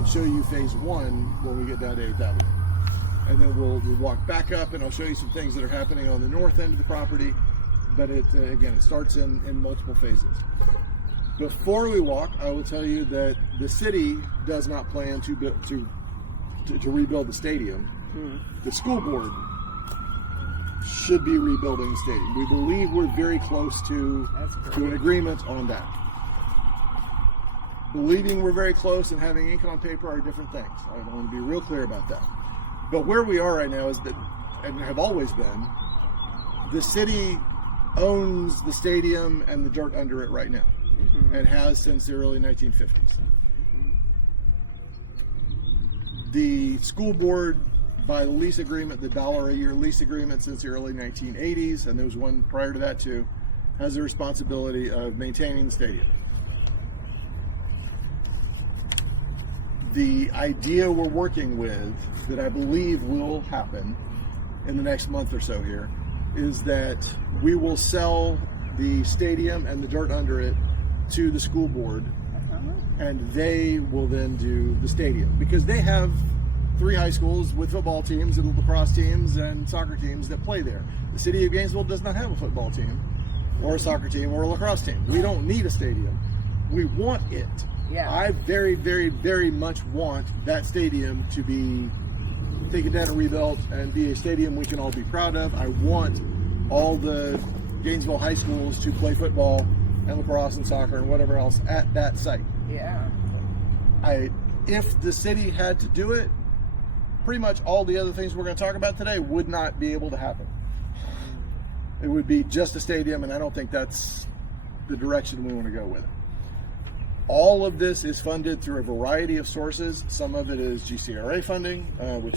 and show you phase one when we get down to 8th Avenue. And then we'll walk back up, and I'll show you some things that are happening on the north end of the property. But again, it starts in multiple phases. Before we walk, I will tell you that the city does not plan to rebuild the stadium. The school board should be rebuilding the stadium. We believe we're very close to an agreement on that. Believing we're very close and having ink on paper are different things. I want to be real clear about that. But where we are right now is that, and have always been, the city owns the stadium and the dirt under it right now, and has since the early 1950s. The school board, by the lease agreement, the $1 a year lease agreement since the early 1980s, and there was one prior to that too, has the responsibility of maintaining the stadium. The idea we're working with, that I believe will happen in the next month or so here, is that we will sell the stadium and the dirt under it to the school board, and they will then do the stadium, because they have 3 high schools with football teams and lacrosse teams and soccer teams that play there. The city of Gainesville does not have a football team or a soccer team or a lacrosse team. We don't need a stadium. We want it. Yeah. I very, very, very much want that stadium to be taken down and rebuilt and be a stadium we can all be proud of. I want all the Gainesville high schools to play football and lacrosse and soccer and whatever else at that site. Yeah. If the city had to do it, pretty much all the other things we're going to talk about today would not be able to happen. It would be just a stadium, and I don't think that's the direction we want to go with it. All of this is funded through a variety of sources. Some of it is GCRA funding, which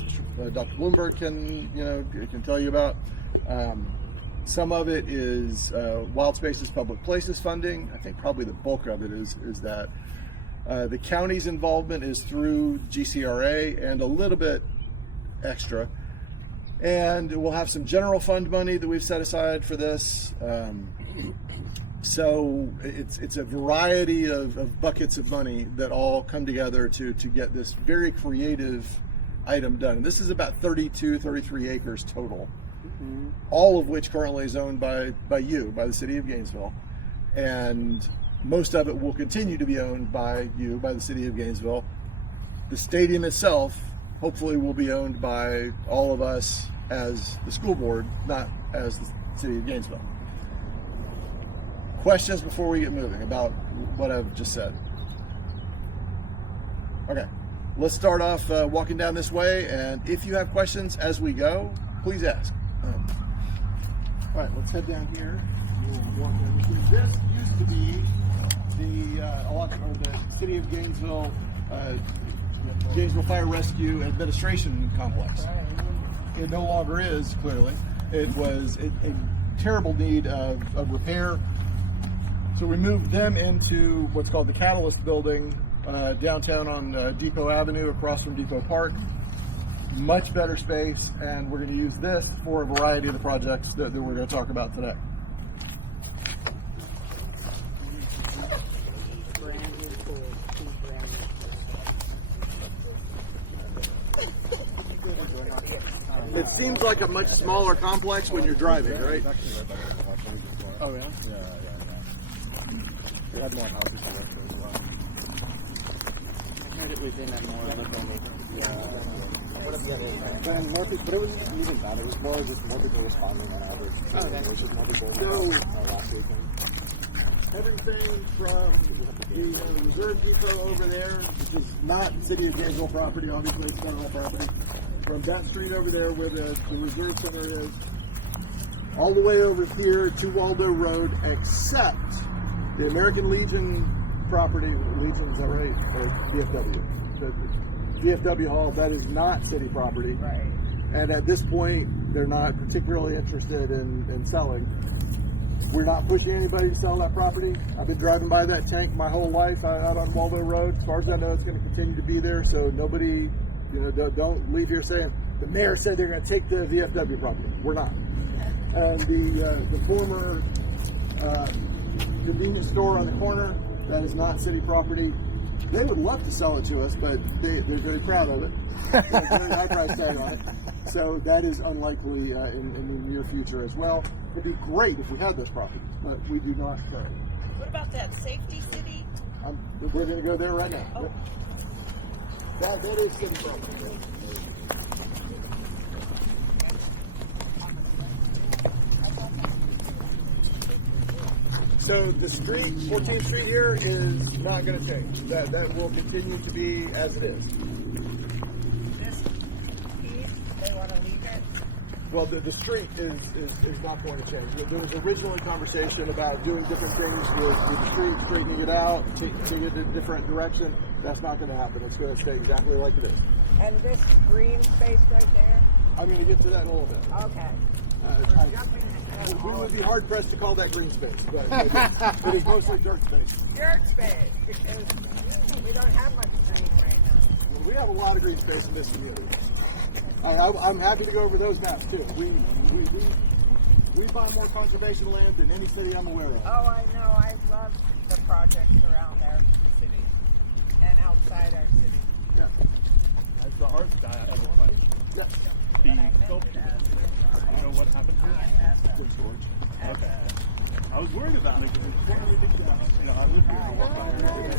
Dr. Bloomberg can tell you about. Some of it is Wild Spaces Public Places funding. I think probably the bulk of it is that. The county's involvement is through GCRA and a little bit extra. And we'll have some general fund money that we've set aside for this. So it's a variety of buckets of money that all come together to get this very creative item done. And this is about 33 acres total, all of which currently is owned by the city of Gainesville. And most of it will continue to be owned by the city of Gainesville. The stadium itself, hopefully, will be owned by all of us as the school board, not as the city of Gainesville. Questions before we get moving about what I've just said? Okay, let's start off walking down this way, and if you have questions as we go, please ask. All right, let's head down here. We'll walk down this way. This used to be the city of Gainesville Fire Rescue Administration Complex. It no longer is, clearly. It was a terrible need of repair. So we moved them into what's called the Catalyst Building downtown on Depot Avenue across from Depot Park. Much better space, and we're going to use this for a variety of the projects that we're going to talk about today. It seems like a much smaller complex when you're driving, right? Oh, yeah? Yeah. We had more houses to work with as well. I heard it was in that more but it wasn't even that. It was more just more people responding than others. Oh, that's just more people last weekend. Everything from the Reserve Depot over there, which is not City of Gainesville property, obviously it's federal property, from that street over there where the Reserve Center is, all the way over here to Waldo Road, except the American Legion property. Legion, is that right? Or DFW. The DFW Hall, that is not city property. Right. And at this point, they're not particularly interested in selling. We're not pushing anybody to sell that property. I've been driving by that tank my whole life out on Waldo Road. As far as I know, it's going to continue to be there. So nobody, don't leave here saying the mayor said they're going to take the VFW property. We're not. And the former convenience store on the corner, that is not city property. They would love to sell it to us, but they're very proud of it. They're very high price tag on it. So that is unlikely in the near future as well. It'd be great if we had those properties, but we do not currently. What about that safety city? We're going to go there right now. Oh. That is city property. So the street, 14th Street here, is not going to change. That will continue to be as it is. This piece, they want to leave it? Well, the street is not going to change. There was originally conversation about doing different things with the street, straightening it out, taking it in a different direction. That's not going to happen. It's going to stay exactly like it is. And this green space right there? I'm going to get to that in a little bit. Okay. We would be hard pressed to call that green space, but it is mostly dirt space. Dirt space, because we don't have much green right now. Well, we have a lot of green space in this community. I'm happy to go over those maps too. We buy more conservation land than any city I'm aware of. Oh, I know. I love the projects around our city and outside our city. Yeah. As the art guy, I have a question. Yeah. The sculpture. I don't know what happened here. Good storage. Okay. I was worried about it because before everything got, I live here. I walk out here.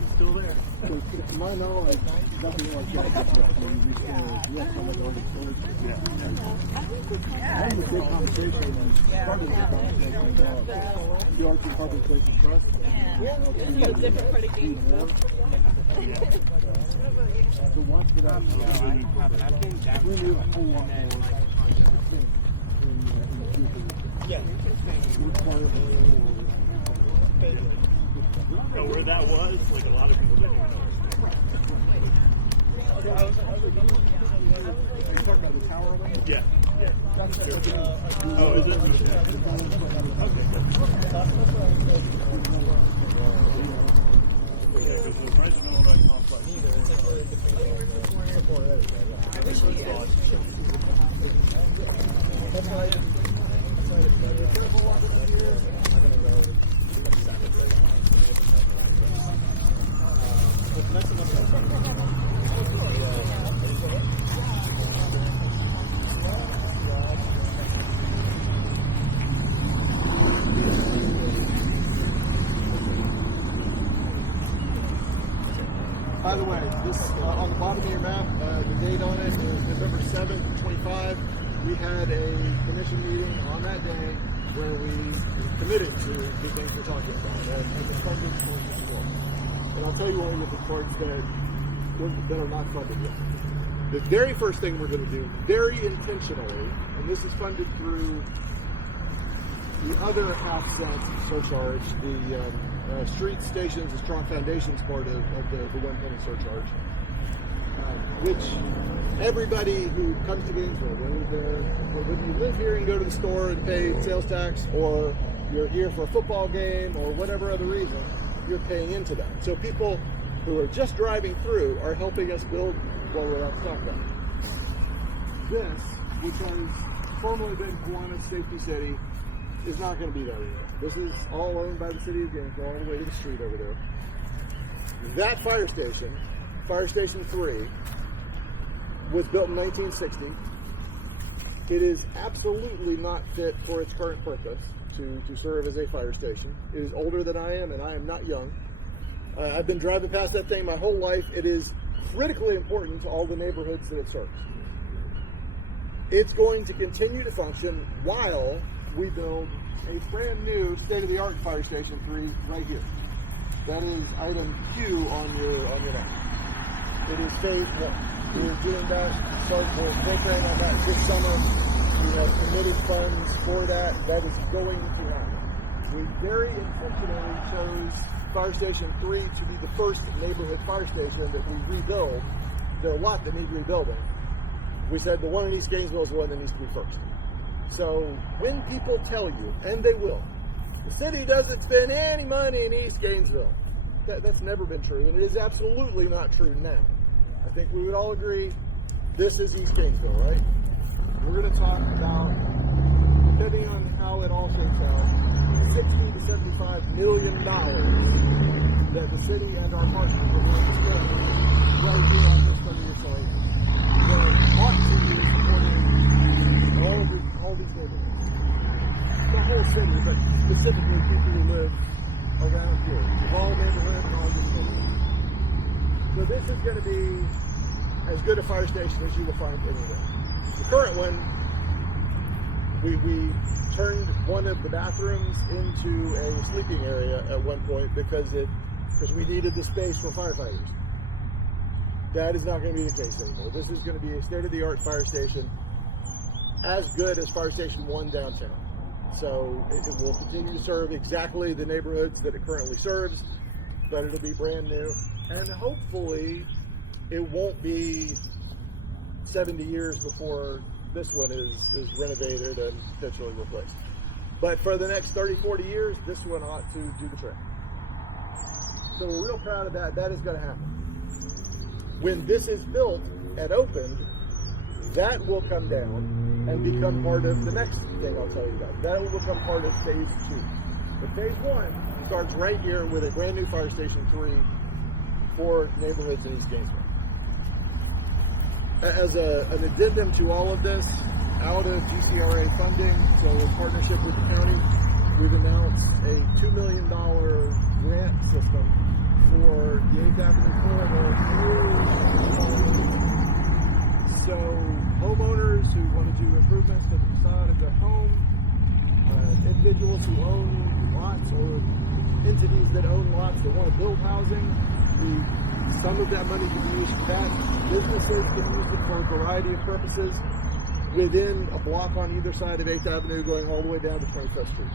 It's still there. To my knowledge, nothing like that. I had a big conversation started this conversation about the Arts and Conversation Trust. Yeah. Different part of Gainesville. So watch for that. We knew a whole lot more. Yeah. So where that was, like a lot of people didn't even know. Are you talking about the tower over there? Yeah. Oh, is it? By the way, this on the bottom of your map, the date on it is November 7th, 25. We had a commission meeting on that day where we committed to the things we're talking about. And it's funded for this work. And I'll tell you only the parts that are not funded yet. The very first thing we're going to do, very intentionally, and this is funded through the other half-cent surcharge, the street stations and strong foundations part of the 1 penny surcharge, which everybody who comes to Gainesville, whether you live here and go to the store and pay sales tax, or you're here for a football game or whatever other reason, you're paying into that. So people who are just driving through are helping us build what we're about to talk about. This, which has formerly been Kiwanis Safety City, is not going to be there anymore. This is all owned by the city of Gainesville, all the way to the street over there. That fire station, Fire Station 3, was built in 1960. It is absolutely not fit for its current purpose to serve as a fire station. It is older than I am, and I am not young. I've been driving past that thing my whole life. It is critically important to all the neighborhoods that it serves. It's going to continue to function while we build a brand new state-of-the-art Fire Station 3 right here. That is item Q on your map. It is phase 1. We're doing that, we're working on that this summer. We have committed funds for that. That is going to happen. We very intentionally chose Fire Station 3 to be the first neighborhood fire station that we rebuild. There are a lot that need rebuilding. We said the one in East Gainesville is the one that needs to be first. So when people tell you, and they will, the city doesn't spend any money in East Gainesville, that's never been true, and it is absolutely not true now. I think we would all agree this is East Gainesville, right? We're going to talk about, depending on how it all shakes out, $60 to $75 million that the city and our partners are going to spend right here on this 30-year site that ought to be supporting all these neighborhoods. The whole city, but specifically people who live around here. All neighborhoods and all these neighborhoods. So this is going to be as good a fire station as you will find anywhere. The current one, we turned one of the bathrooms into a sleeping area at one point because we needed the space for firefighters. That is not going to be the case anymore. This is going to be a state-of-the-art fire station, as good as Fire Station 1 downtown. So it will continue to serve exactly the neighborhoods that it currently serves, but it'll be brand new. And hopefully it won't be 70 years before this one is renovated and potentially replaced. But for the next 30, 40 years, this one ought to do the trick. So we're real proud of that. That is going to happen. When this is built and opened, that will come down and become part of the next thing I'll tell you about. That will become part of phase 2. But phase 1 starts right here with a brand new fire station 3 for neighborhoods in East Gainesville. As an addendum to all of this, out of GCRA funding, so in partnership with the county, we've announced a $2 million grant system for the 8th Avenue corridor. So homeowners who want to do improvements to the facade of their home, individuals who own lots or entities that own lots that want to build housing, some of that money can be used for that. Businesses can use it for a variety of purposes within a block on either side of 8th Avenue going all the way down to 21st Street.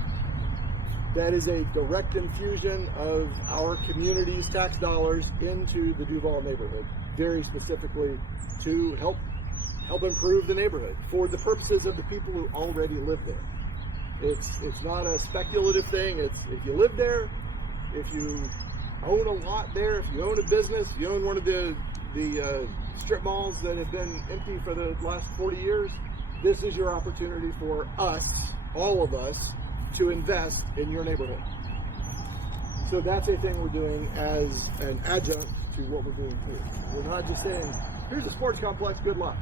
That is a direct infusion of our community's tax dollars into the Duval neighborhood, very specifically to help improve the neighborhood for the purposes of the people who already live there. It's not a speculative thing. It's if you live there, if you own a lot there, if you own a business, if you own one of the strip malls that have been empty for the last 40 years, this is your opportunity for us, all of us, to invest in your neighborhood. So that's a thing we're doing as an adjunct to what we're doing here. We're not just saying, here's a sports complex, good luck.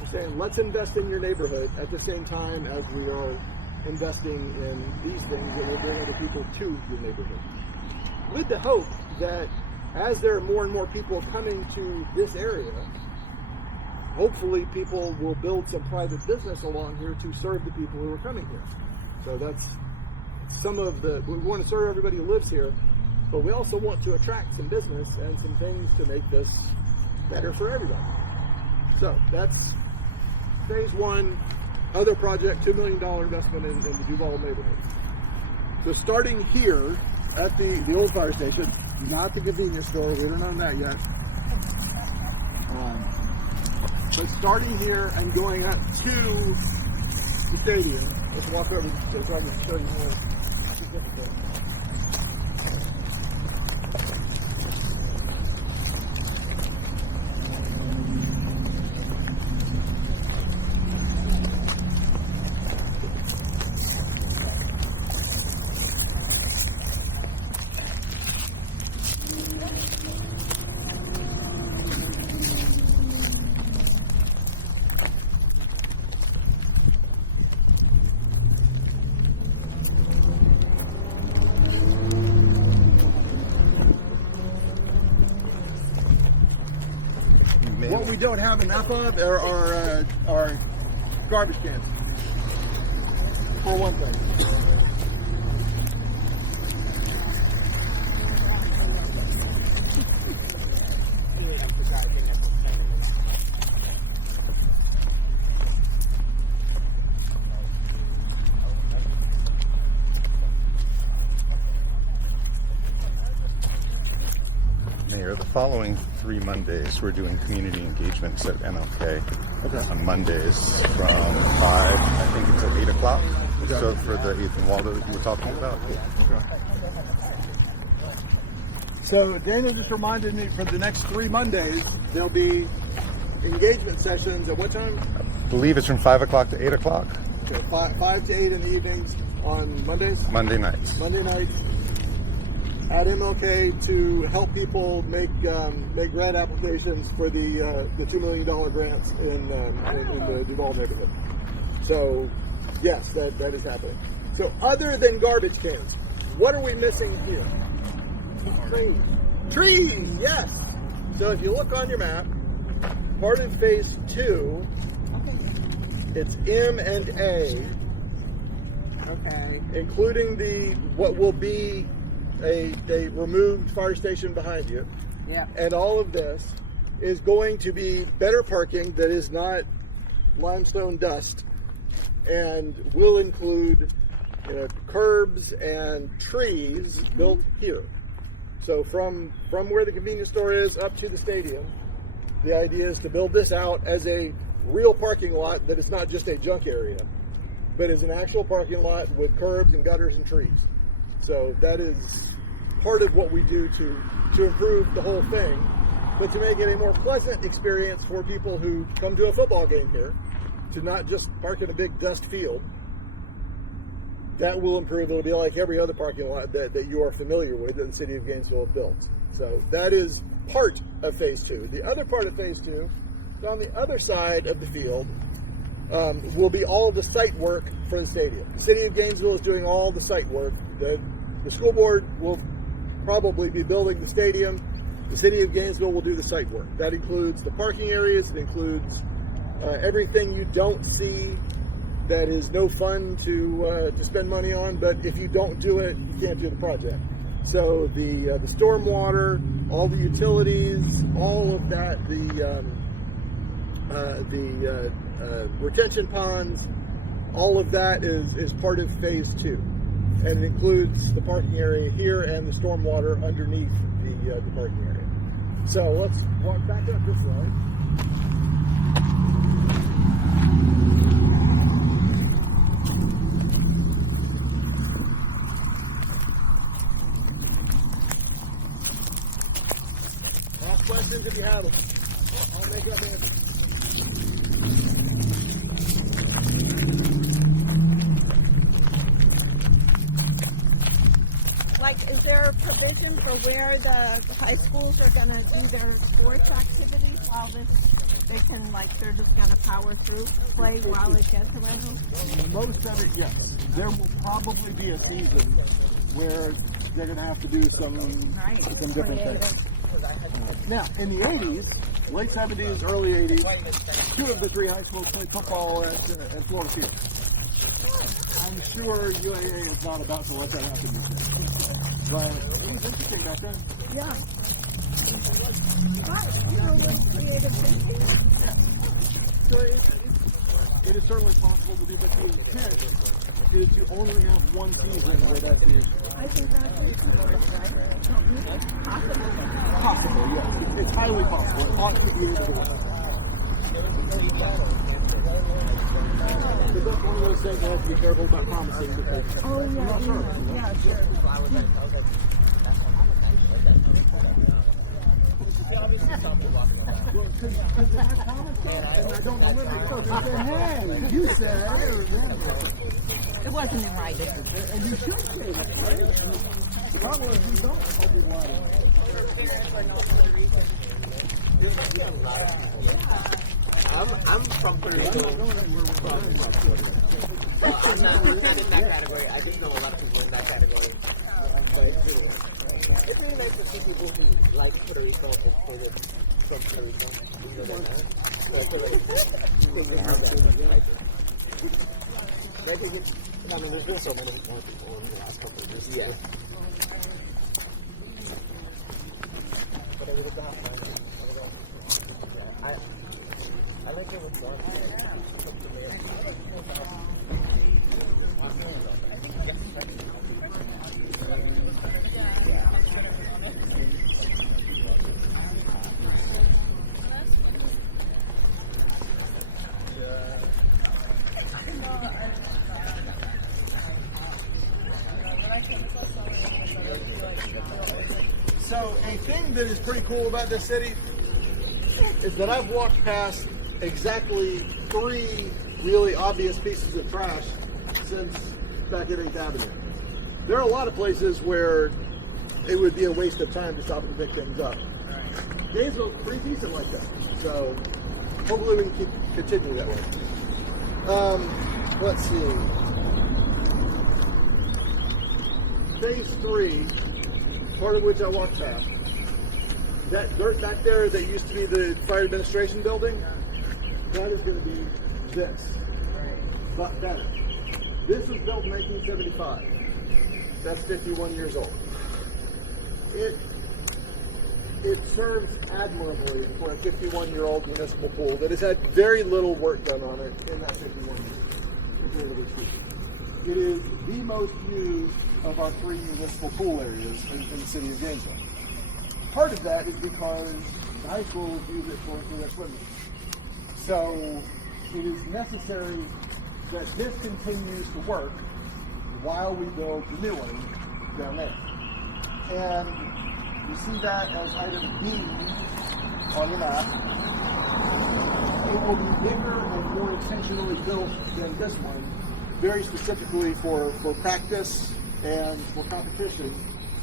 We're saying, let's invest in your neighborhood at the same time as we are investing in these things that will bring other people to your neighborhood. With the hope that as there are more and more people coming to this area, hopefully people will build some private business along here to serve the people who are coming here. So that's some of we want to serve everybody who lives here, but we also want to attract some business and some things to make this better for everybody. So that's phase 1, other project, $2 million investment in the Duval neighborhood. So starting here at the old fire station, not the convenience store, we don't own that yet. But starting here and going up to the stadium, let's walk over so I can show you more significant. What we don't have enough of are garbage cans, for one thing. Mayor, the following 3 Mondays, we're doing community engagements at MLK. Okay. On Mondays from 5, I think it's at 8 o'clock. Okay. So for the 8th and Waldo that you were talking about. Okay. So Daniel just reminded me for the next 3 Mondays, there'll be engagement sessions at what time? I believe it's from 5 o'clock to 8 o'clock. Okay, 5 to 8 in the evenings. on Mondays? Monday nights. Monday night at MLK to help people make grant applications for the $2 million grants in the Duval neighborhood. So yes, that is happening. So other than garbage cans, what are we missing here? Trees. Trees, yes. So if you look on your map, part of phase 2, it's M and A. Okay. Including what will be a removed fire station behind you. Yep. And all of this is going to be better parking that is not limestone dust, and will include curbs and trees built here. So from where the convenience store is up to the stadium, the idea is to build this out as a real parking lot that is not just a junk area, but is an actual parking lot with curbs and gutters and trees. So that is part of what we do to improve the whole thing, but to make it a more pleasant experience for people who come to a football game here, to not just park in a big dust field. That will improve. It'll be like every other parking lot that you are familiar with that the city of Gainesville built. So that is part of phase 2. The other part of phase 2, on the other side of the field, will be all the site work for the stadium. The city of Gainesville is doing all the site work. The school board will probably be building the stadium. The city of Gainesville will do the site work. That includes the parking areas. It includes everything you don't see that is no fun to spend money on. But if you don't do it, you can't do the project. So the stormwater, all the utilities, all of that, the retention ponds, all of that is part of phase 2, and it includes the parking area here and the stormwater underneath the parking area. So let's walk back up this way. Ask questions if you have them. I'll make up answers. Like, is there a provision for where the high schools are going to do their sports activities while they can, like, they're just going to power through, play while it gets around? Most of it, yes. There will probably be a season where they're going to have to do some different things. Now, in the 80s, late 70s, early 80s, 2 of the 3 high schools played football at Florida Field. I'm sure UAA is not about to let that happen. But it was interesting back then. Yeah. Right. You know, with creative thinking. So it is certainly possible to do, but the intent is to only have one season where that's the issue. I think that's right. Possible. Possible, yes. It's highly possible. It ought to be able to work. But that's one of those things I have to be careful about promising because I'm not sure. Yeah, sure. Well, because they have promises and I don't deliver. So they say, hey, you said. It wasn't in writing. And you should say that, right? The problem is you don't. I'll be lying. I'm from Puerto Rico. Well, I'm not in that category. I think there are a lot of people in that category. But it's really nice to see people who like Puerto Rico and from Puerto Rico. You know that, so I feel I mean, there's been so many more people in the last couple of years. Yeah. But it would have gone. I like it with God. So a thing that is pretty cool about this city is that I've walked past exactly 3 really obvious pieces of trash since back at 8th Avenue. There are a lot of places where it would be a waste of time to stop and pick things up. Gainesville's pretty decent like that, so hopefully we can continue that way. Let's see. Phase 3, part of which I walked past. That dirt back there that used to be the fire administration building, that is going to be this, but better. This was built in 1975. That's 51 years old. It serves admirably for a 51-year-old municipal pool that has had very little work done on it in that 51 years, comparatively speaking. It is the most used of our 3 municipal pool areas in the city of Gainesville. Part of that is because the high schools use it for their swimming. So it is necessary that this continues to work while we build the new one down there. And you see that as item B on the map. It will be bigger and more intentionally built than this one, very specifically for practice and for competition.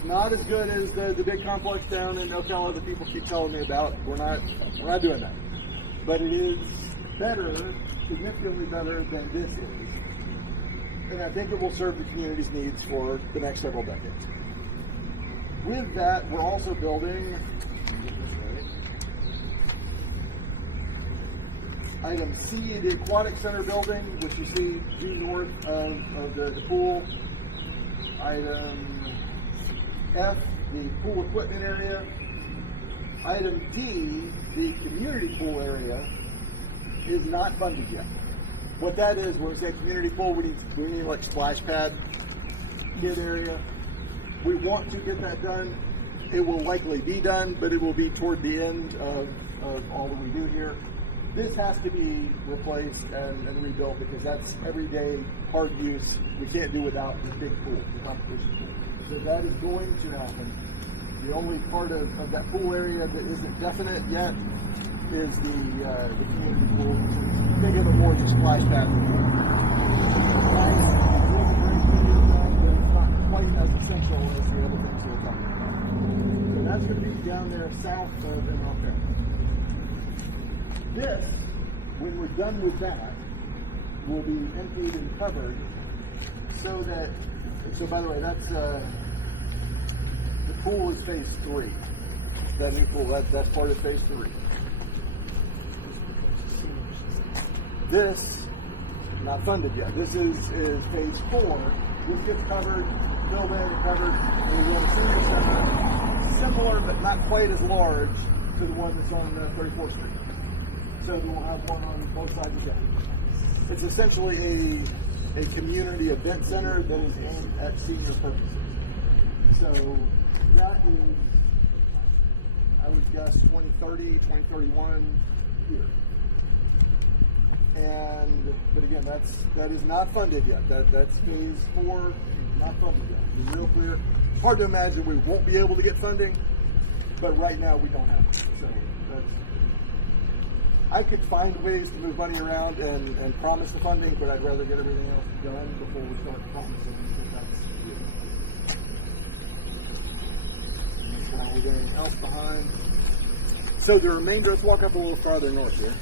Not as good as the big complex down in Ocala that people keep telling me about. We're not doing that. But it is better, significantly better than this is. And I think it will serve the community's needs for the next several decades. With that, we're also building item C, the aquatic center building, which you see due north of the pool. Item F, the pool equipment area. Item D, the community pool area, is not funded yet. What that is, when we say community pool, we need like splash pad, kid area. We want to get that done. It will likely be done, but it will be toward the end of all that we do here. This has to be replaced and rebuilt because that's everyday hard use. We can't do without the big pool, the competition pool. So that is going to happen. The only part of that pool area that isn't definite yet is the community pool. Think of it more as a splash pad. Quite as essential as the other things we're talking about. So that's going to be down there south of MLK. This, when we're done with that, will be emptied and covered so that, so by the way, that's, the pool is phase 3. That new pool, that's part of phase 3. This, not funded yet. This is phase 4. This gets covered, filled in and covered, and we will see similar but not quite as large to the one that's on 34th Street. So we'll have one on both sides of that. It's essentially a community event center that is aimed at senior purposes. So that is, I would guess, 2030, 2031 here. But again, that is not funded yet. That's phase 4, not funded yet. To be real clear. It's hard to imagine we won't be able to get funding, but right now we don't have it. So I could find ways to move money around and promise the funding, but I'd rather get everything else done before we start promising that's anything else behind. So the remainder, let's walk up a little farther north here.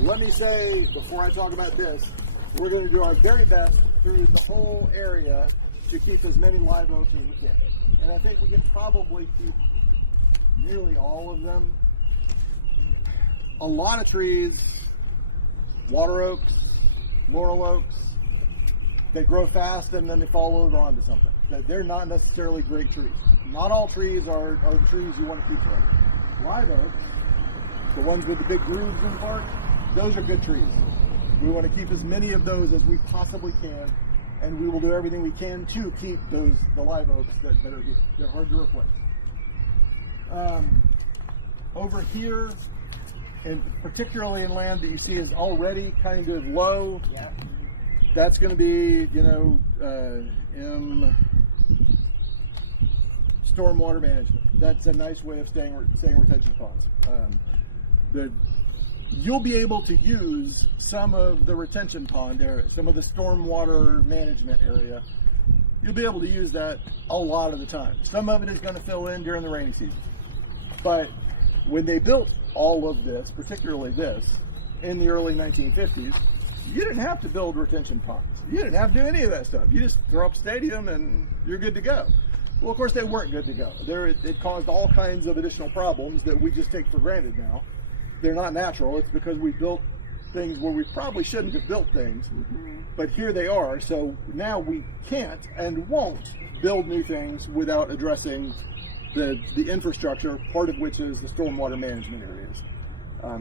Let me say, before I talk about this, we're going to do our very best through the whole area to keep as many live oaks as we can. And I think we can probably keep nearly all of them. A lot of trees, water oaks, laurel oaks, they grow fast and then they fall over onto something. They're not necessarily great trees. Not all trees are the trees you want to keep forever. Live oaks, the ones with the big grooves in the bark, those are good trees. We want to keep as many of those as we possibly can, and we will do everything we can to keep the live oaks that are here. They're hard to replace. Over here, and particularly in land that you see is already kind of low, that's going to be, stormwater management. That's a nice way of saying retention ponds. You'll be able to use some of the retention pond area, some of the stormwater management area. You'll be able to use that a lot of the time. Some of it is going to fill in during the rainy season. But when they built all of this, particularly this, in the early 1950s, you didn't have to build retention ponds. You didn't have to do any of that stuff. You just throw up a stadium and you're good to go. Well, of course, they weren't good to go. It caused all kinds of additional problems that we just take for granted now. They're not natural. It's because we built things where we probably shouldn't have built things, but here they are. So now we can't and won't build new things without addressing the infrastructure, part of which is the stormwater management areas,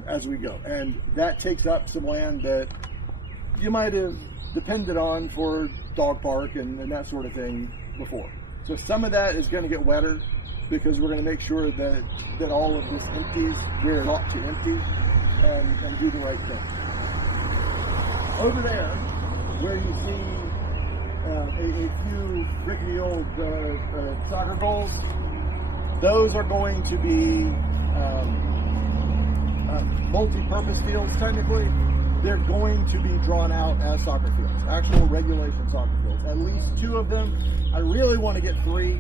as we go. And that takes up some land that you might have depended on for dog park and that sort of thing before. So some of that is going to get wetter because we're going to make sure that all of this empties where it ought to empty and do the right thing. Over there, where you see a few rickety old soccer goals, those are going to be multi-purpose fields technically. They're going to be drawn out as soccer fields, actual regulation soccer fields. At least 2 of them. I really want to get 3.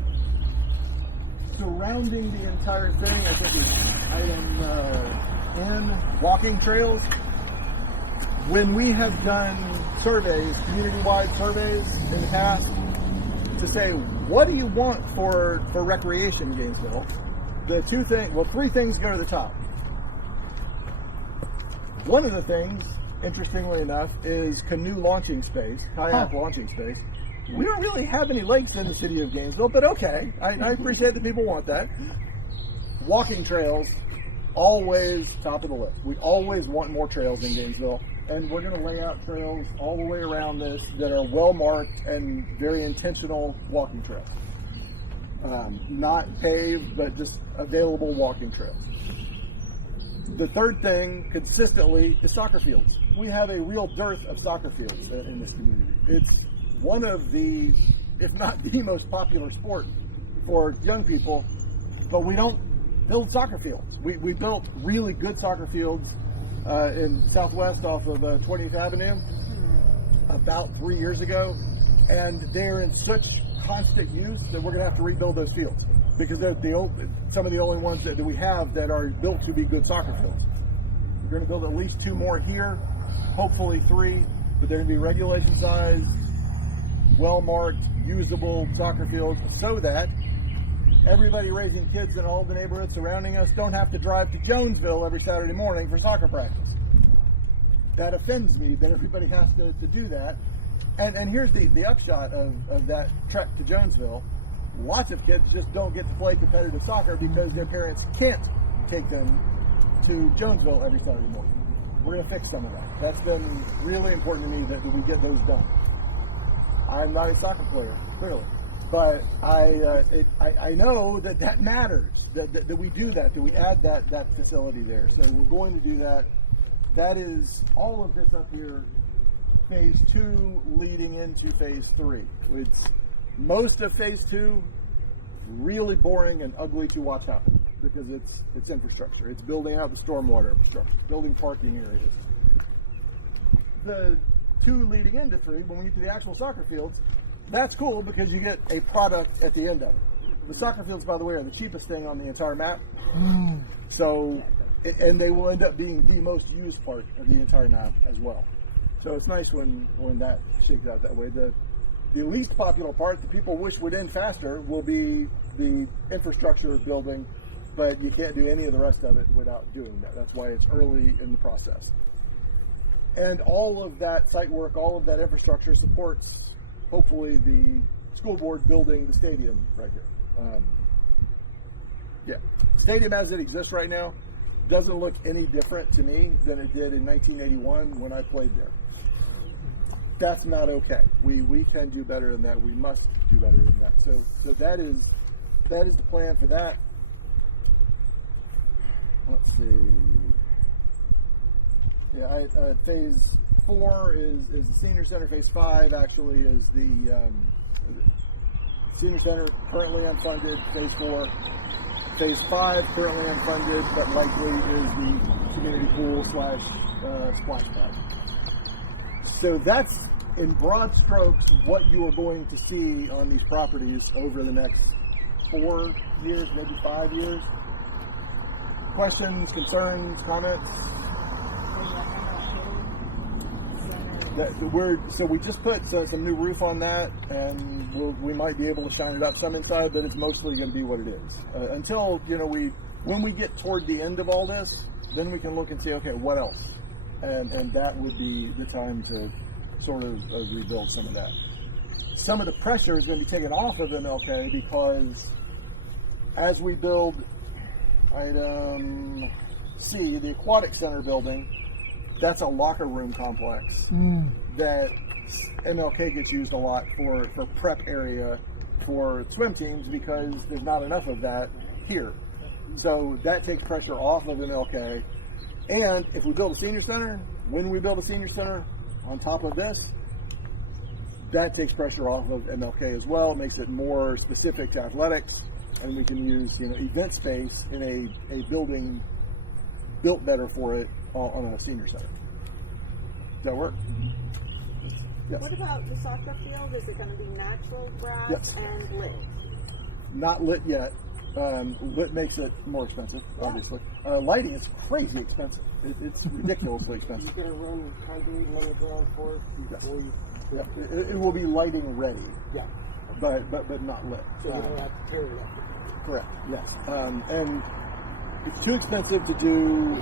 Surrounding the entire thing, I think is item N, walking trails. When we have done surveys, community-wide surveys in the past, to say, what do you want for recreation in Gainesville? 3 things go to the top. One of the things, interestingly enough, is canoe launching space, kayak launching space. We don't really have any lakes in the city of Gainesville, but okay. I appreciate that people want that. Walking trails, always top of the list. We always want more trails in Gainesville, and we're going to lay out trails all the way around this that are well marked and very intentional walking trails. Not paved, but just available walking trails. The third thing, consistently, is soccer fields. We have a real dearth of soccer fields in this community. It's one of the, if not the most popular sport for young people, but we don't build soccer fields. We built really good soccer fields in Southwest off of 20th Avenue about 3 years ago, and they're in such constant use that we're going to have to rebuild those fields because they're some of the only ones that we have that are built to be good soccer fields. We're going to build at least 2 more here, hopefully 3, but they're going to be regulation size, well-marked, usable soccer fields so that everybody raising kids in all the neighborhoods surrounding us don't have to drive to Jonesville every Saturday morning for soccer practice. That offends me that everybody has to do that. And here's the upshot of that trek to Jonesville. Lots of kids just don't get to play competitive soccer because their parents can't take them to Jonesville every Saturday morning. We're going to fix some of that. That's been really important to me that we get those done. I'm not a soccer player, clearly, but I know that matters, that we do that we add that facility there. So we're going to do that. That is all of this up here, phase 2 leading into phase 3. It's most of phase 2, really boring and ugly to watch happen because it's infrastructure. It's building out the stormwater infrastructure, building parking areas. The 2 leading into 3, when we get to the actual soccer fields, that's cool because you get a product at the end of it. The soccer fields, by the way, are the cheapest thing on the entire map. So, and they will end up being the most used part of the entire map as well. So it's nice when that shakes out that way. The least popular part, the people wish would end faster, will be the infrastructure building, but you can't do any of the rest of it without doing that. That's why it's early in the process. And all of that site work, all of that infrastructure supports, hopefully, the school board building the stadium right here. Stadium as it exists right now doesn't look any different to me than it did in 1981 when I played there. That's not okay. We can do better than that. We must do better than that. So that is the plan for that. Let's see. Yeah, phase 4 is the senior center. Phase 5 actually is the senior center, currently unfunded. Phase 4. Phase 5 currently unfunded, but likely is the community pool / splash pad. So that's, in broad strokes, what you are going to see on these properties over the next 4 years, maybe 5 years. Questions, concerns, comments? So we just put some new roof on that, and we might be able to shine it up some inside, but it's mostly going to be what it is. Until, when we get toward the end of all this, then we can look and say, okay, what else? And that would be the time to sort of rebuild some of that. Some of the pressure is going to be taken off of MLK because as we build item C, the aquatic center building, that's a locker room complex that MLK gets used a lot for prep area for swim teams because there's not enough of that here. So that takes pressure off of MLK. And if we build a senior center, when we build a senior center on top of this, that takes pressure off of MLK as well. It makes it more specific to athletics, and we can use event space in a building built better for it on a senior center. Does that work? Yes. What about the soccer field? Is it going to be natural grass Yes. and lit? Not lit yet. Lit makes it more expensive, obviously. Lighting is crazy expensive. It's ridiculously expensive. You're going to run concrete laying ground for it Yes. before you... Yeah. It will be lighting ready, Yeah. but not lit. So you don't have to tear it up. Correct. Yes. And it's too expensive to do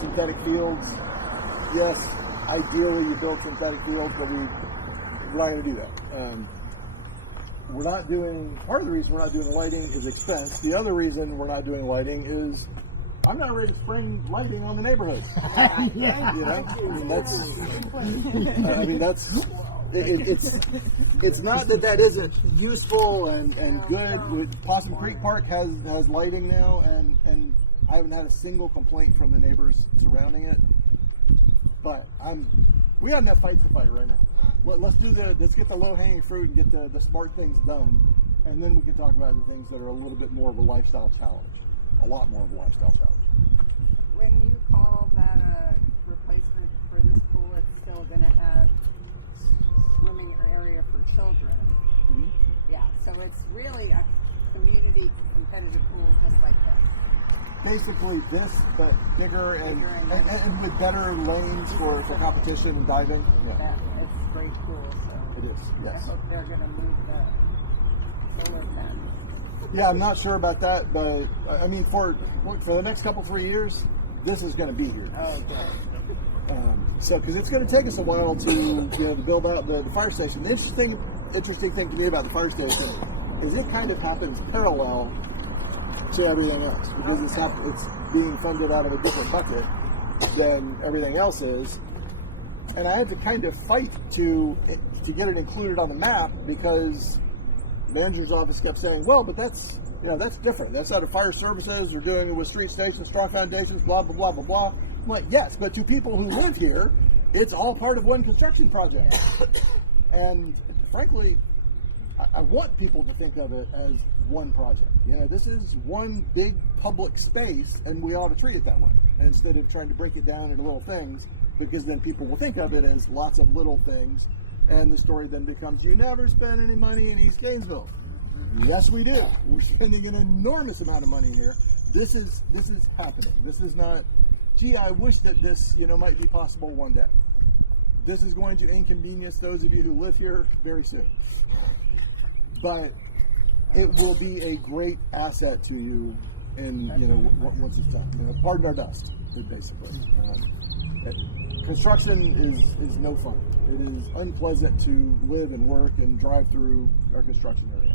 synthetic fields. Yes, ideally you build synthetic fields, but we're not going to do that. We're not doing. Part of the reason we're not doing the lighting is expense. The other reason we're not doing lighting is I'm not ready to spring lighting on the neighborhood. It's not that isn't useful and good. Possum Creek Park has lighting now, and I haven't had a single complaint from the neighbors surrounding it. But we got enough fights to fight right now. Let's get the low hanging fruit and get the smart things done, and then we can talk about the things that are a little bit more of a lifestyle challenge. A lot more of a lifestyle challenge. When you call that a replacement for this pool, it's still going to have swimming area for children. Mm-hmm. Yeah, so it's really a community competitive pool just like that. Basically this, but bigger and with better lanes for competition and diving. Yeah. It's a great pool, so It is, yes. I hope they're going to move the solar panels. Yeah, I'm not sure about that, but I mean, for the next 3 years, this is going to be here. Oh, okay. Because it's going to take us a while to build out the fire station. The interesting thing to me about the fire station is it kind of happens parallel to everything else because it's being funded out of a different bucket than everything else is. And I had to kind of fight to get it included on the map because the manager's office kept saying, well, but that's different. That's out of fire services. We're doing it with street stations, straw foundations, blah, blah, blah, blah, blah. I'm like, yes, but to people who live here, it's all part of one construction project. And frankly, I want people to think of it as one project. This is one big public space, and we ought to treat it that way instead of trying to break it down into little things, because then people will think of it as lots of little things, and the story then becomes, you never spend any money in East Gainesville. Yes, we do. We're spending an enormous amount of money here. This is happening. This is not, gee, I wish that this, might be possible one day. This is going to inconvenience those of you who live here very soon. But it will be a great asset to you once it's done. Pardon our dust, basically. Construction is no fun. It is unpleasant to live and work and drive through our construction area.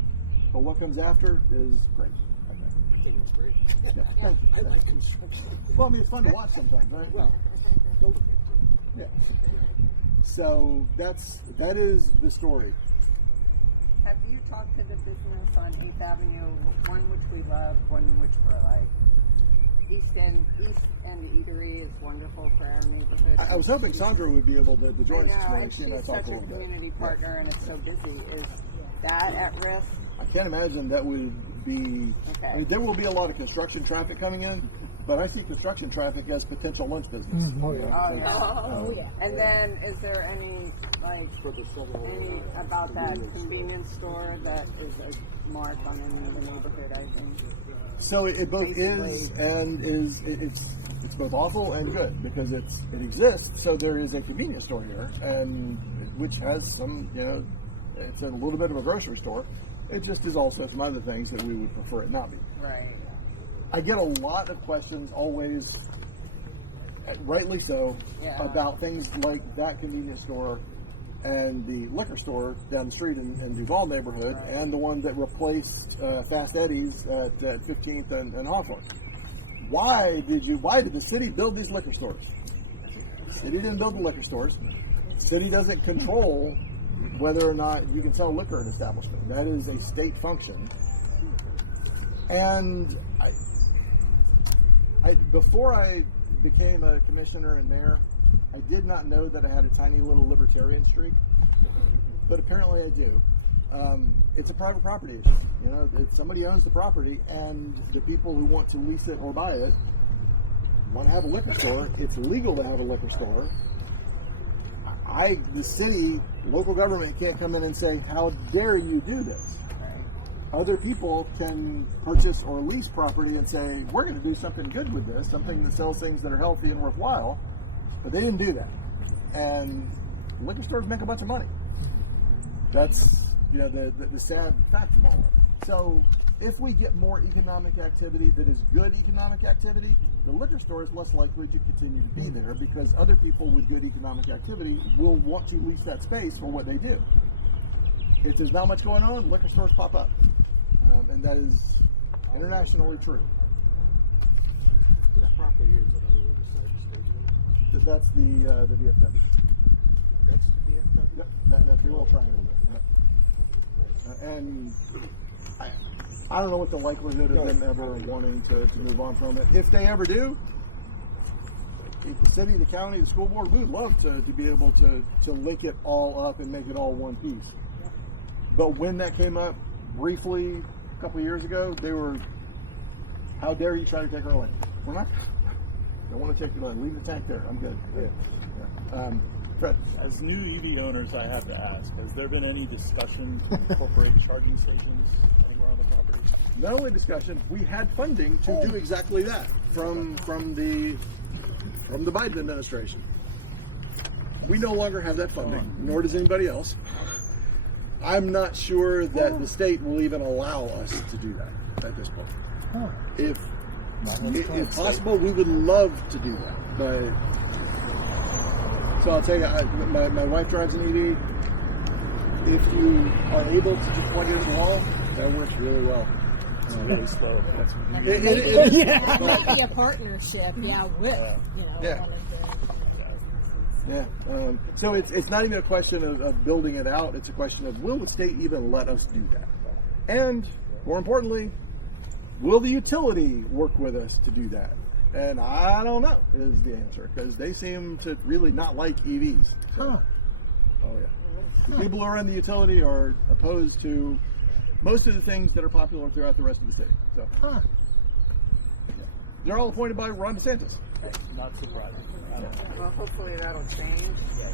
But what comes after is great, I think. think it's great. Yeah, thank you. I like construction. Well, I mean, it's fun to watch sometimes, right? Well, Yeah. So that is the story. Have you talked to the business on 8th Avenue, one which we love, one which we're like, East End Eatery is wonderful for our neighborhood. I was hoping Sandra would be able to join us this morning. She's She and I such talked a a little bit. community partner and it's so busy. Is that at risk? I can't imagine that would be. Okay. I mean, there will be a lot of construction traffic coming in, but I see construction traffic as potential lunch business. Oh, yeah. And then is there any, like, any about that convenience store that is a mark on any of the neighborhood, I think? So it both is and is it's both awful and good because it exists. So there is a convenience store here, and which has some, it's a little bit of a grocery store. It just is also some other things that we would prefer it not be. Right. I get a lot of questions always, rightly so, about things like that convenience store and the liquor store down the street in Duval neighborhood, and the one that replaced Fast Eddie's at 15th and Hawthorne. Why did the city build these liquor stores? The city didn't build the liquor stores. The city doesn't control whether or not you can sell liquor in an establishment. That is a state function. And before I became a commissioner and mayor, I did not know that I had a tiny little libertarian streak, but apparently I do. It's a private property issue. If somebody owns the property and the people who want to lease it or buy it want to have a liquor store, it's legal to have a liquor store. The city, local government can't come in and say, how dare you do this? Other people can purchase or lease property and say, we're going to do something good with this, something that sells things that are healthy and worthwhile, but they didn't do that. And liquor stores make a bunch of money. That's, the sad fact of all of it. So if we get more economic activity that is good economic activity, the liquor store is less likely to continue to be there because other people with good economic activity will want to lease that space for what they do. If there's not much going on, liquor stores pop up. And that is internationally true. That property is on the other side of the street. That's the VFW. That's the VFW? Yep, that's the little triangle there. Yep. And I don't know what the likelihood of them ever wanting to move on from it. If they ever do, the city, the county, the school board, we would love to be able to link it all up and make it all one piece. But when that came up briefly a couple of years ago, they were, how dare you try to take our land? We're not. Don't want to take your land. Leave the tank there. I'm good. Yeah. Fred. As new EV owners, I have to ask, has there been any discussion to incorporate charging stations anywhere on the property? Not only discussion, we had funding to do exactly that from the Biden administration. We no longer have that funding, nor does anybody else. I'm not sure that the state will even allow us to do that at this point. If possible, we would love to do that. But so I'll tell you, my wife drives an EV. If you are able to just plug it in the wall, that works really well. Very slow. It That might be a partnership, with, Yeah. Yeah. So it's not even a question of building it out. It's a question of, will the state even let us do that? And more importantly, will the utility work with us to do that? And I don't know is the answer, because they seem to really not like EVs. So, oh yeah. The people who are in the utility are opposed to most of the things that are popular throughout the rest of the city. So yeah. They're all appointed by Ron DeSantis. Not surprising. Well, hopefully that'll change.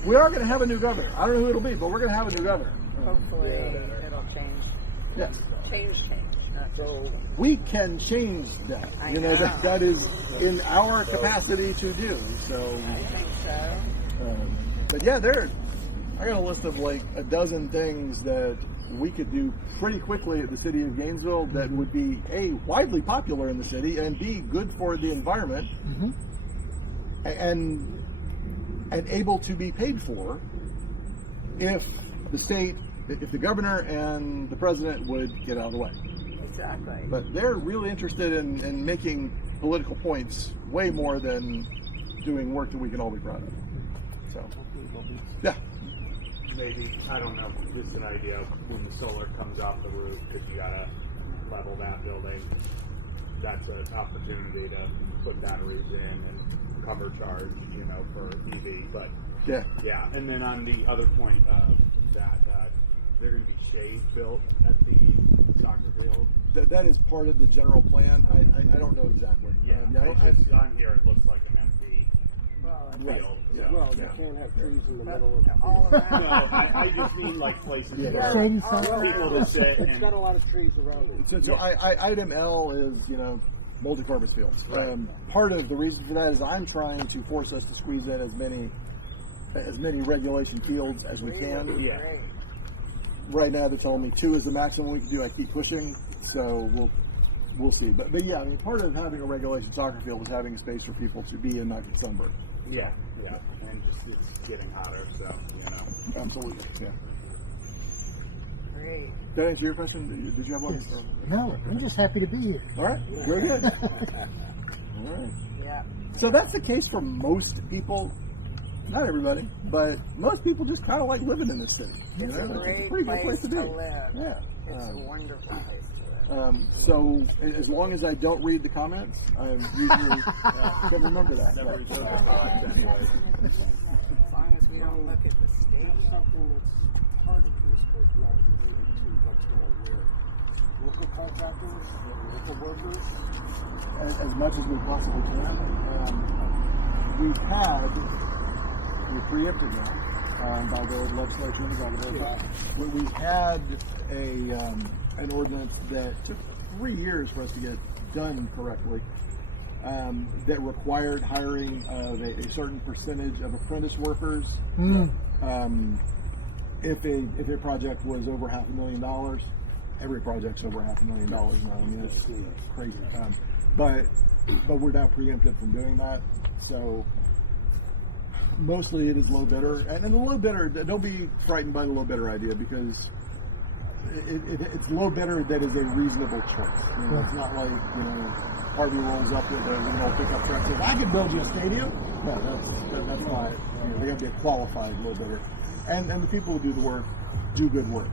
We are going to have a new governor. I don't know who it'll be, but we're going to have a new governor. Hopefully it'll change. Yes. Change. So We can change that. I know. That is in our capacity to do. So, I think so. but yeah, I got a list of like a dozen things that we could do pretty quickly at the city of Gainesville that would be A, widely popular in the city, and B, good for the environment, and able to be paid for if the state, if the governor and the president would get out of the way. Exactly. But they're really interested in making political points way more than doing work that we can all be proud of. So, yeah. Maybe, I don't know, just an idea, when the solar comes off the roof, because you gotta level that building, that's an opportunity to put batteries in and cover charge, you know, for EV. But yeah. And then on the other point of that, they're going to be shades built at the soccer field. That is part of the general plan. I don't know exactly. On here it looks like an empty field. Well, you can't have trees in the middle of all of that. No, I just mean like places where Shady people to sit. It's got a lot of trees around it. So item L is, you know, multi-purpose fields. Right. Part of the reason for that is I'm trying to force us to squeeze in as many regulation fields as we can. Yeah. Right now they're telling me 2 is the maximum we can do. I keep pushing, so we'll see. But yeah, I mean, part of having a regulation soccer field is having a space for people to be and not get sunburned. Yeah, and just it's getting hotter, so you know. Absolutely, yeah. Great. Did that answer your question? Did you have one? No, I'm just happy to be here. All right, very good. All right. Yeah. So that's the case for most people. Not everybody, but most people just kind of like living in this city. You It's know? a great It's a pretty good place to be. live. Yeah. It's a wonderful place to live. So as long as I don't read the comments, I'm usually can remember that. As long as we don't look at the state. Something that's part of this, but not related to what's going on. Local contractors, local workers. As much as we possibly can. We preempted now by the legislature and the governor. We had an ordinance that took 3 years for us to get done correctly. That required hiring of a certain percentage of apprentice workers. If a project was over $500,000, every project's over $500,000 now. I mean, it's crazy. But we're now preempted from doing that. So mostly it is low bidder, and the low bidder. Don't be frightened by the low bidder idea, because it's low bidder that is a reasonable choice. You know, it's not like, you know, Harvey rolls up with a pickup truck and says, "I can build you a stadium." No, that's not. You know, they got to be a qualified low bidder, and the people who do the work do good work.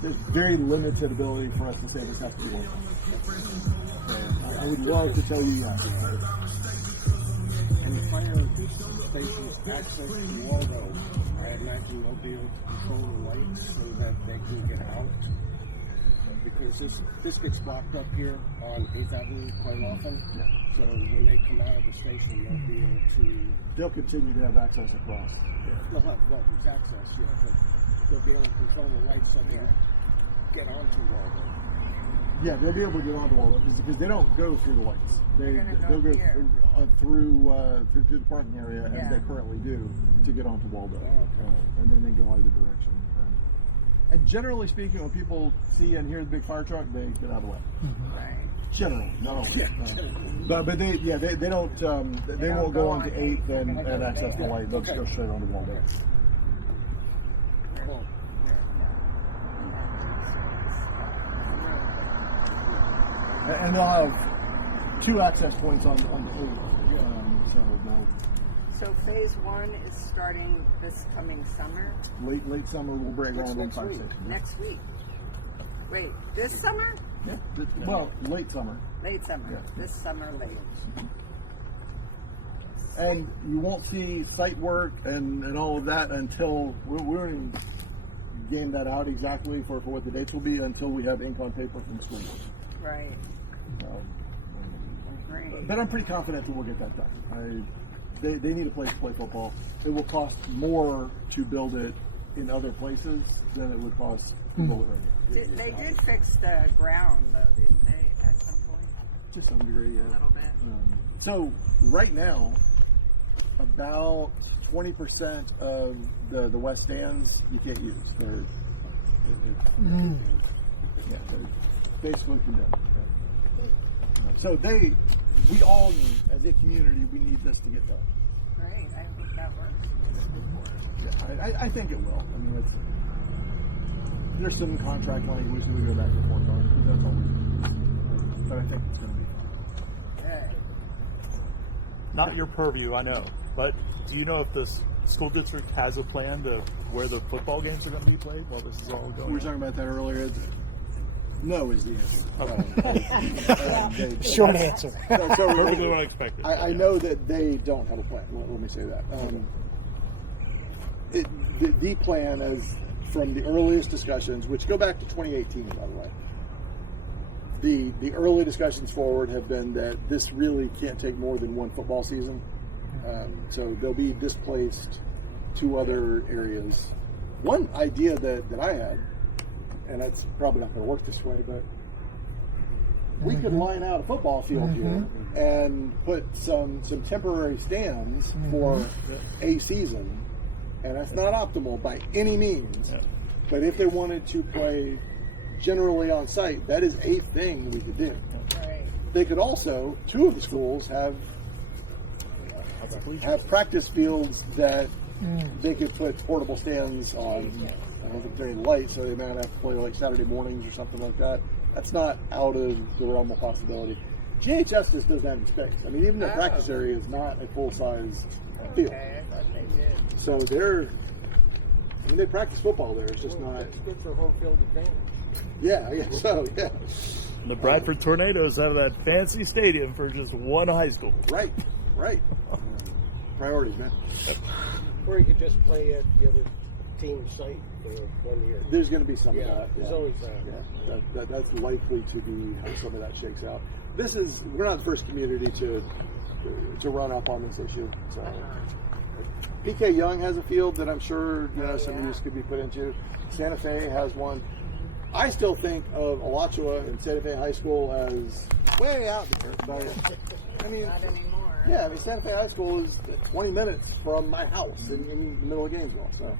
There's very limited ability for us to say this has to be work. So I would love to tell you yes. And the fire stations access to Waldo, I imagine they'll be able to control the lights so that they can get out. Because this gets blocked up here on 8th Avenue quite often. Yeah. So when they come out of the station, they'll be able to... They'll continue to have access across. They'll have voltage access, yeah, but they'll be able to control the lights so they get onto Waldo. Yeah, they'll be able to get onto Waldo because they don't go through the lights. They'll go through the parking area as they currently do to get onto Waldo, and then they go either direction. And generally speaking, when people see and hear the big fire truck, they get out of the way. Right. Generally, not always. But they don't they won't go onto 8th and access the light. They'll just go straight onto Waldo. And they'll have 2 access points on the 8th. So phase 1 is starting this coming summer. Late summer we'll bring on 1 fire station. Next week. Wait, this summer? Yeah. Well, late summer. Late summer. Yeah. This summer late. And you won't see site work and all of that until we don't even game that out exactly for what the dates will be until we have ink on paper from school. Right. Great. But I'm pretty confident that we'll get that done. They need a place to play football. It will cost more to build it in other places than it would cost to build it right here. They did fix the ground, though, didn't they, at some point? To some degree, yeah. A little bit. So right now, about 20% of the west stands you can't use. They're basically condemned. So we all need, as a community, we need this to get done. Great. I hope that works. Yeah, I think it will. I mean, there's some contract language that we go back and forth on, but that's all we do. But I think it's going to be fine. Not your purview, I know, but do you know if the school district has a plan to where the football games are going to be played while this is all going on? We were talking about that earlier. No is the answer. Short answer. Perfectly what I expected. I know that they don't have a plan. Let me say that. The plan is from the earliest discussions, which go back to 2018, by the way. The early discussions forward have been that this really can't take more than one football season. So they'll be displaced to other areas. One idea that I had, and that's probably not going to work this way, but we could line out a football field here and put some temporary stands for a season, and that's not optimal by any means. But if they wanted to play generally on site, that is a thing we could do. Right. They could also, two of the schools have practice fields that they could put portable stands on. I don't think they're any light, so they might have to play like Saturday mornings or something like that. That's not out of the realm of possibility. GHS just doesn't have any space. I mean, even the practice area is not a full-size field. Okay, I thought they did. So they practice football there. It's just not. It's good for home field advantage. Yeah, I guess so, yeah. The Bradford Tornadoes have that fancy stadium for just one high school. Right. Priorities, man. Or you could just play at the other team's site for 1 year. There's going to be some of Yeah, that. there's always that. Yeah, that's likely to be how some of that shakes out. We're not the first community to run up on this issue. So, PK Young has a field that I'm sure some of these could be put into. Santa Fe has one. I still think of Alachua and Santa Fe High School as way out there. But I mean, Not anymore. yeah, I mean Santa Fe High School is 20 minutes from my house in the middle of Gainesville. So.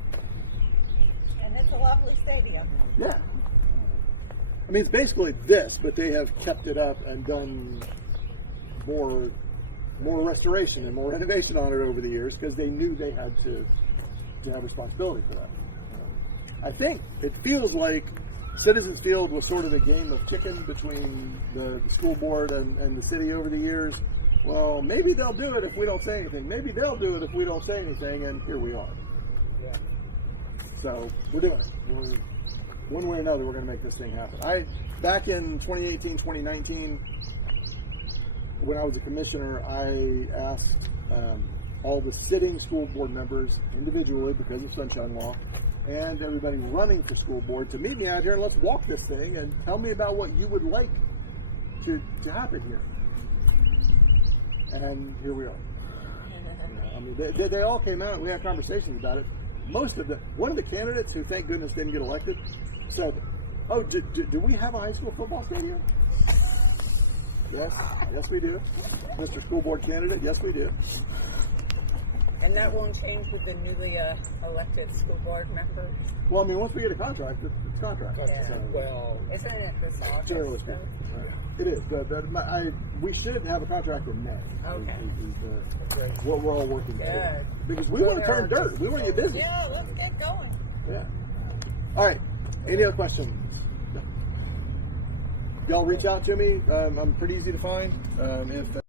And it's a lovely stadium. Yeah. I mean, it's basically this, but they have kept it up and done more restoration and more renovation on it over the years because they knew they had to have responsibility for that. I think it feels like Citizens Field was sort of a game of chicken between the school board and the city over the years. Well, maybe they'll do it if we don't say anything. Maybe they'll do it if we don't say anything, and here we are. Yeah. So we're doing it. One way or another, we're going to make this thing happen. Back in 2018, 2019, when I was a commissioner, I asked all the sitting school board members individually, because of Sunshine Law, and everybody running for school board to meet me out here and let's walk this thing and tell me about what you would like to happen here. And here we are. I mean, they all came out and we had conversations about it. One of the candidates who, thank goodness, didn't get elected said, "Oh, do we have a high school football stadium?" Yes, we do. Mr. School Board candidate, yes, we do. And that won't change with the newly elected school board member? Well, I mean, once we get a contract, it's contract. Yeah. So, Well, Isn't it this August? generally speaking, right. It is. We should have a contract in May. Okay. Is what we're all working Good. for. Because we want to turn dirt. We want to get busy. Yeah, let's get going. Yeah. All right. Any other questions? No. Y'all reach out to me. I'm pretty easy to find. If